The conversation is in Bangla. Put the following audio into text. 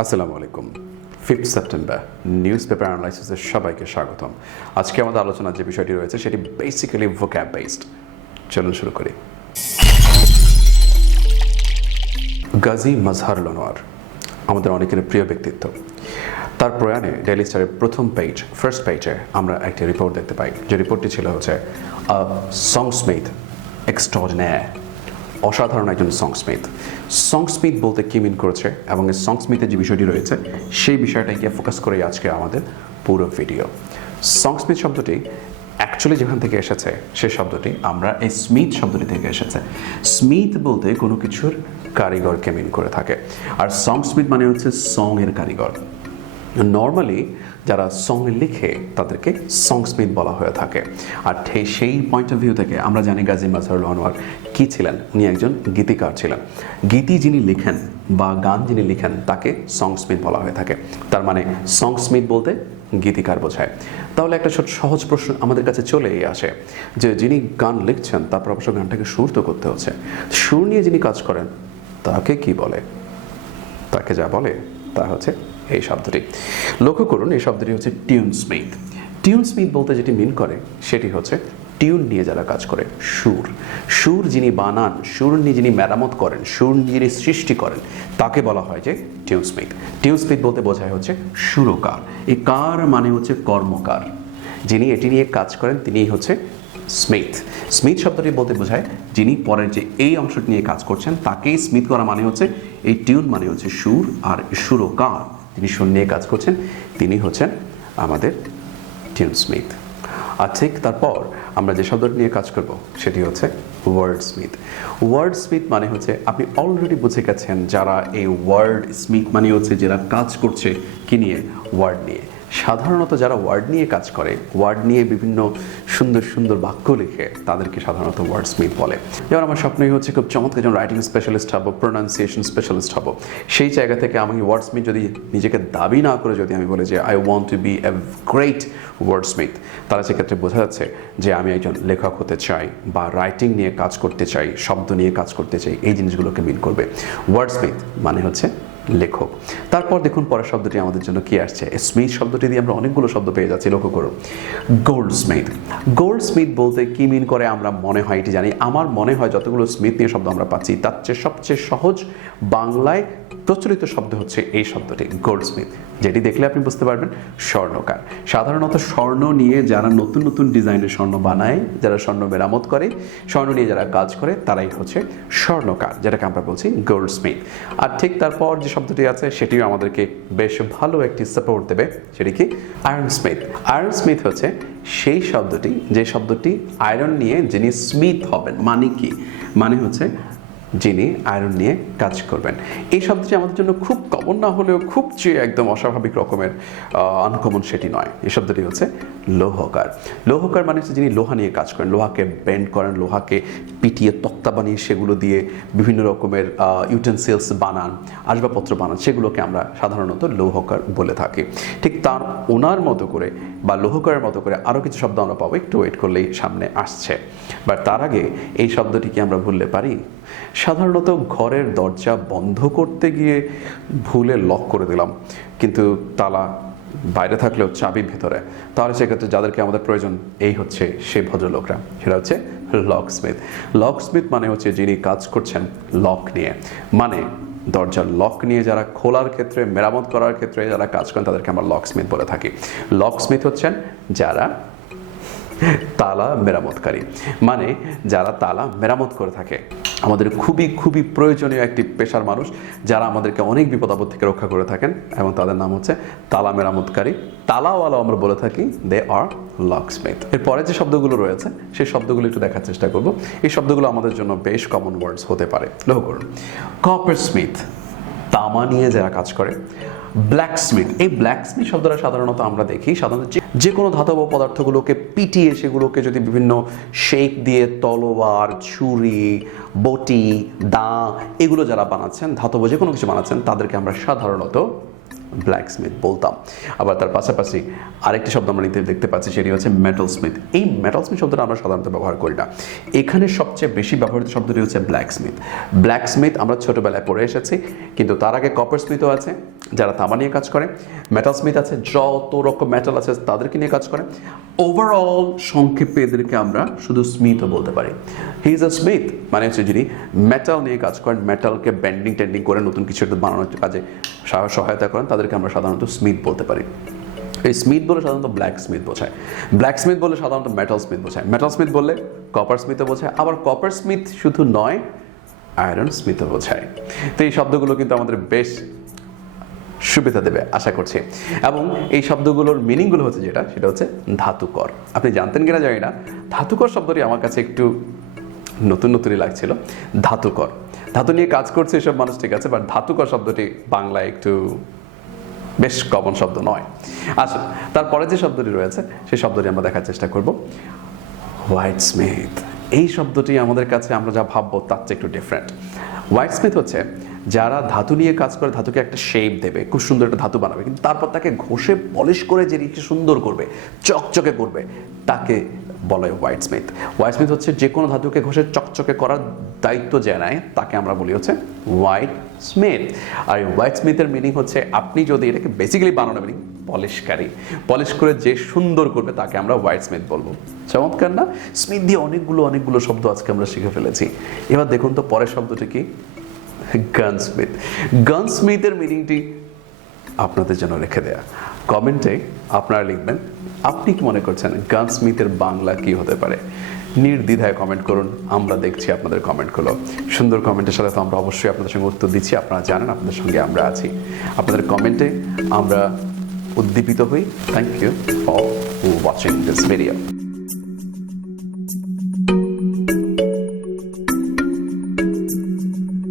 আসসালামু আলাইকুম। 5 সেপ্টেম্বর নিউজ পেপার অ্যানালাইসিসের সবাইকে স্বাগতম। আজকে আমাদের আলোচনার যে বিষয়টি রয়েছে সেটি বেসিক্যালি ভোক্যাব বেসড। চলুন শুরু করি। গাজী মাজহারুল আনোয়ার আমাদের অনেকের প্রিয় ব্যক্তিত্ব। তার প্রয়াণে ডেইলি স্টারের প্রথম পেজ, ফার্স্ট পেজে আমরা একটি রিপোর্ট দেখতে পাই। যে রিপোর্টটি ছিল হচ্ছে সংস্মিথ এক্সট্রাঅর্ডিনাire, অসাধারণ একজন সংস্মিথ। সংস্মিথ বলতে কী মিন করেছে এবং এই সংস্মিথের যে বিষয়টি রয়েছে সেই বিষয়টাকে ফোকাস করেই আজকে আমাদের পুরো ভিডিও। সংস্মিথ শব্দটি অ্যাকচুয়ালি যেখান থেকে এসেছে সে শব্দটি আমরা এই স্মিথ শব্দটি থেকে এসেছে। স্মিথ বলতে কোনো কিছুর কারিগরকে মিন করে থাকে, আর সংস্মিথ মানে হচ্ছে সং এর কারিগর। নর্মালি যারা সং লিখে তাদেরকে সংস্মিথ বলা হয়ে থাকে। আর সেই পয়েন্ট অফ ভিউ থেকে আমরা জানি গাজী মাজহারুল আনোয়ার কী ছিলেন। উনি একজন গীতিকার ছিলেন। গীতি যিনি লিখেন বা গান যিনি লিখেন তাকে সংস্মিথ বলা হয়ে থাকে। তার মানে সংস্মিথ বলতে গীতিকার বোঝায়। তাহলে একটা সহজ প্রশ্ন আমাদের কাছে চলেই আসে যে যিনি গান লিখছেন তারপর অবশ্য গানটাকে সুর তো করতে হচ্ছে, সুর নিয়ে যিনি কাজ করেন তাকে কি বলে? তাকে যা বলে তা হচ্ছে এই শব্দটি। লক্ষ্য করুন, এই শব্দটি হচ্ছে টিউনস্মিথ। টিউনস্মিথ বলতে যেটি মিন করে সেটি হচ্ছে টিউন নিয়ে যারা কাজ করে, সুর। সুর যিনি বানান, সুর নিয়ে যিনি মেরামত করেন, সুর নিয়ে যিনি সৃষ্টি করেন তাকে বলা হয় যে টিউনস্মিথ। টিউনস্মিথ বলতে বোঝায় হচ্ছে সুরকার। এই কার মানে হচ্ছে কর্মকার, যিনি এটি নিয়ে কাজ করেন তিনিই হচ্ছে স্মিথ। স্মিথ শব্দটি বলতে বোঝায় যিনি পরের যে এই অংশটি নিয়ে কাজ করছেন তাকেই স্মিথ করা মানে হচ্ছে এই টিউন মানে হচ্ছে সুর, আর সুরকার তিনি সুর নিয়ে কাজ করছেন তিনি হচ্ছেন আমাদের টিউন স্মিথ। আর ঠিক তারপর আমরা যে শব্দটি নিয়ে কাজ করব সেটি হচ্ছে ওয়ার্ড স্মিথ। ওয়ার্ড স্মিথ মানে হচ্ছে আপনি অলরেডি বুঝে গেছেন যারা এই ওয়ার্ড স্মিথ মানে হচ্ছে যারা কাজ করছে কি নিয়ে, ওয়ার্ড নিয়ে। সাধারণত যারা ওয়ার্ড নিয়ে কাজ করে, ওয়ার্ড নিয়ে বিভিন্ন সুন্দর সুন্দর বাক্য লিখে তাদেরকে সাধারণত ওয়ার্ড স্মিথ বলে। যেমন আমার স্বপ্নই হচ্ছে খুব চমৎকার একজন রাইটিং স্পেশালিস্ট হব, প্রোনাউন্সিয়েশন স্পেশালিস্ট হব। সেই জায়গা থেকে আমি ওয়ার্ড স্মিথ যদি নিজেকে দাবি না করে যদি আমি বলি যে I want to be a great wordsmith, তাহলে সেক্ষেত্রে বোঝা যাচ্ছে যে আমি একজন লেখক হতে চাই বা রাইটিং নিয়ে কাজ করতে চাই, শব্দ নিয়ে কাজ করতে চাই, এই জিনিসগুলোকে মিন করবে। ওয়ার্ড স্মিথ মানে হচ্ছে লেখক। তারপর দেখুন পরের শব্দটি আমাদের জন্য কি আসছে। স্মিথ শব্দটি দিয়ে আমরা অনেকগুলো শব্দ পেয়ে যাচ্ছি। লক্ষ্য করুন, গোল্ড স্মিথ। গোল্ড স্মিথ বলতে কি মিন করে আমরা মনে হয় এটি জানি। আমার মনে হয় যতগুলো স্মিথ নিয়ে শব্দ আমরা পাচ্ছি তার চেয়ে সবচেয়ে সহজ বাংলায় প্রচলিত শব্দ হচ্ছে এই শব্দটি গোল্ড স্মিথ, যেটি দেখলে আপনি বুঝতে পারবেন স্বর্ণকার। সাধারণত স্বর্ণ নিয়ে যারা নতুন নতুন ডিজাইনের স্বর্ণ বানায়, যারা স্বর্ণ মেরামত করে, স্বর্ণ নিয়ে যারা কাজ করে তারাই হচ্ছে স্বর্ণকার, যেটাকে আমরা বলছি গোল্ড স্মিথ। আর ঠিক তারপর যে শব্দটি আছে সেটিও আমাদেরকে বেশ ভালো একটি সাপোর্ট দেবে, সেটি কি আয়রন স্মিথ। আয়রন স্মিথ হচ্ছে সেই শব্দটি যে শব্দটি আয়রন নিয়ে যিনি স্মিথ হবেন। মানে কি? মানে হচ্ছে যিনি আয়রন নিয়ে কাজ করবেন। এই শব্দটি আমাদের জন্য খুব কমন না হলেও খুব যে একদম অস্বাভাবিক রকমের আনকমন সেটি নয়। এই শব্দটি হচ্ছে লৌহকার। লৌহকার মানে হচ্ছে যিনি লোহা নিয়ে কাজ করেন, লোহাকে বেন্ড করেন, লোহাকে পিটিয়ে তক্তা বানিয়ে সেগুলো দিয়ে বিভিন্ন রকমের ইউটেন্সিলস বানান, আসবাবপত্র বানান, সেগুলোকে আমরা সাধারণত লৌহকার বলে থাকি। ঠিক তার ওনার মতো করে বা লৌহকারের মতো করে আরও কিছু শব্দ আমরা পাবো, একটু ওয়েট করলেই সামনে আসছে। বাট তার আগে এই শব্দটিকে আমরা ভুললে পারি। সাধারণত ঘরের দরজা বন্ধ করতে গিয়ে ভুলে লক করে দিলাম, কিন্তু তালা বাইরে থাকলেও চাবি ভেতরে, তাহলে সেক্ষেত্রে যাদেরকে আমাদের প্রয়োজন এই হচ্ছে সেই ভদ্রলোকরা, সেটা হচ্ছে লক স্মিথ। লক স্মিথ মানে হচ্ছে যিনি কাজ করছেন লক নিয়ে, মানে দরজার লক নিয়ে যারা খোলার ক্ষেত্রে, মেরামত করার ক্ষেত্রে যারা কাজ করেন তাদেরকে আমরা লক স্মিথ বলে থাকি। লক স্মিথ হচ্ছেন যারা তালা মেরামতকারী, মানে যারা তালা মেরামত করে থাকে। আমাদের খুবই খুবই প্রয়োজনীয় একটি পেশার মানুষ যারা আমাদেরকে অনেক বিপদ আপদ থেকে রক্ষা করে থাকেন, এবং তাদের নাম হচ্ছে তালা মেরামতকারী। তালাওয়ালা আমরা বলে থাকি দে আর লক স্মিথ। এরপরে যে শব্দগুলো রয়েছে সেই শব্দগুলো একটু দেখার চেষ্টা করব। এই শব্দগুলো আমাদের জন্য বেশ কমন ওয়ার্ডস হতে পারে। লক্ষ্য করুন, কপার স্মিথ, তামা নিয়ে যারা কাজ করে। ব্ল্যাক স্মিথ, এই ব্ল্যাক স্মিথ শব্দটা সাধারণত আমরা দেখি সাধারণত যে কোনো ধাতব পদার্থগুলোকে পিটিয়ে সেগুলোকে যদি বিভিন্ন শেক দিয়ে তলোয়ার, ছুরি, বটি, দা এগুলো যারা বানাচ্ছেন, ধাতব যে কোনো কিছু বানাচ্ছেন তাদেরকে আমরা সাধারণত ব্ল্যাক স্মিথ বলতাম। আবার তার পাশাপাশি আরেকটি শব্দ আমরা দেখতে পাচ্ছি, সেটি হচ্ছে মেটাল স্মিথ। এই মেটাল স্মিথ শব্দটা আমরা সাধারণত ব্যবহার করি না। এখানে সবচেয়ে বেশি ব্যবহৃত শব্দটি হচ্ছে ব্ল্যাক স্মিথ। ব্ল্যাক স্মিথ আমরা ছোটোবেলায় পড়ে এসেছি, কিন্তু তার আগে কপার স্মিথও আছে যারা তামা নিয়ে কাজ করে, মেটাল স্মিথ আছে যত রকম মেটাল আছে তাদেরকে নিয়ে কাজ করে। ওভারঅল সংক্ষেপে এদেরকে আমরা শুধু স্মিথও বলতে পারি। হি ইজ আ স্মিথ মানে হচ্ছে যিনি মেটাল নিয়ে কাজ করেন, মেটালকে বেন্ডিং টেন্ডিং করে নতুন কিছু একটা বানানোর কাজে সহায়তা করেন, তাদেরকে আমরা সাধারণত স্মিথ বলতে পারি। এই স্মিথ বলে সাধারণত ব্ল্যাক স্মিথ বোঝায়, ব্ল্যাক স্মিথ বলে সাধারণত মেটাল স্মিথ বোঝায়, মেটাল স্মিথ বললে কপার স্মিথও বোঝায়, আবার কপার স্মিথ শুধু নয় আয়রন স্মিথও বোঝায়। তো এই শব্দগুলো কিন্তু আমাদের বেশ সুবিধা দেবে আশা করছি। এবং এই শব্দগুলোর মিনিংগুলো হচ্ছে সেটা হচ্ছে ধাতুকর। আপনি জানতেন কিনা জানি না, ধাতুকর শব্দটি আমার কাছে একটু নতুনই লাগছিল। ধাতুকর, ধাতু নিয়ে কাজ করছে এসব মানুষ ঠিক আছে, বাট ধাতুকর শব্দটি বাংলায় একটু বেশ কমন শব্দ নয়। আচ্ছা, তারপরে যে শব্দটি রয়েছে সেই শব্দটি আমরা দেখার চেষ্টা করব। হোয়াইট স্মিথ, এই শব্দটি আমাদের কাছে আমরা যা ভাববো তার চেয়ে একটু ডিফারেন্ট। হোয়াইট স্মিথ হচ্ছে যারা ধাতু নিয়ে কাজ করে, ধাতুকে একটা শেপ দেবে, খুব সুন্দর একটা ধাতু বানাবে, কিন্তু তারপর তাকে ঘষে পলিশ করে যে সুন্দর করবে, চকচকে করবে, তাকে বলা হয় হোয়াইট স্মিথ। হোয়াইট স্মিথ হচ্ছে যে কোনো ধাতুকে ঘষে চকচকে করার দায়িত্ব যে নেয় তাকে আমরা বলি হচ্ছে হোয়াইট স্মিথ। আর এই হোয়াইট স্মিথের মিনিং হচ্ছে আপনি যদি এটাকে বেসিক্যালি বানানো মিনিং পলিশকারী, পলিশ করে যে সুন্দর করবে তাকে আমরা হোয়াইট স্মিথ বলবো। চমৎকার না? স্মিথ দিয়ে অনেকগুলো শব্দ আজকে আমরা শিখে ফেলেছি। এবার দেখুন তো পরের শব্দটি কি? গানস্মিথ। গানস্মিথের মিনিংটি আপনাদের জন্য রেখে দেয়া। কমেন্টে আপনারা লিখবেন আপনি কি মনে করছেন গানস্মিথের বাংলা কি হতে পারে। নির্দ্বিধায় কমেন্ট করুন, আমরা দেখছি আপনাদের কমেন্টগুলো। সুন্দর কমেন্টের সাথে তো আমরা অবশ্যই আপনাদের সঙ্গে উত্তর দিচ্ছি, আপনারা জানেন আপনাদের সঙ্গে আমরা আছি। আপনাদের কমেন্টে আমরা উদ্দীপিত হই। Thank you for watching this video.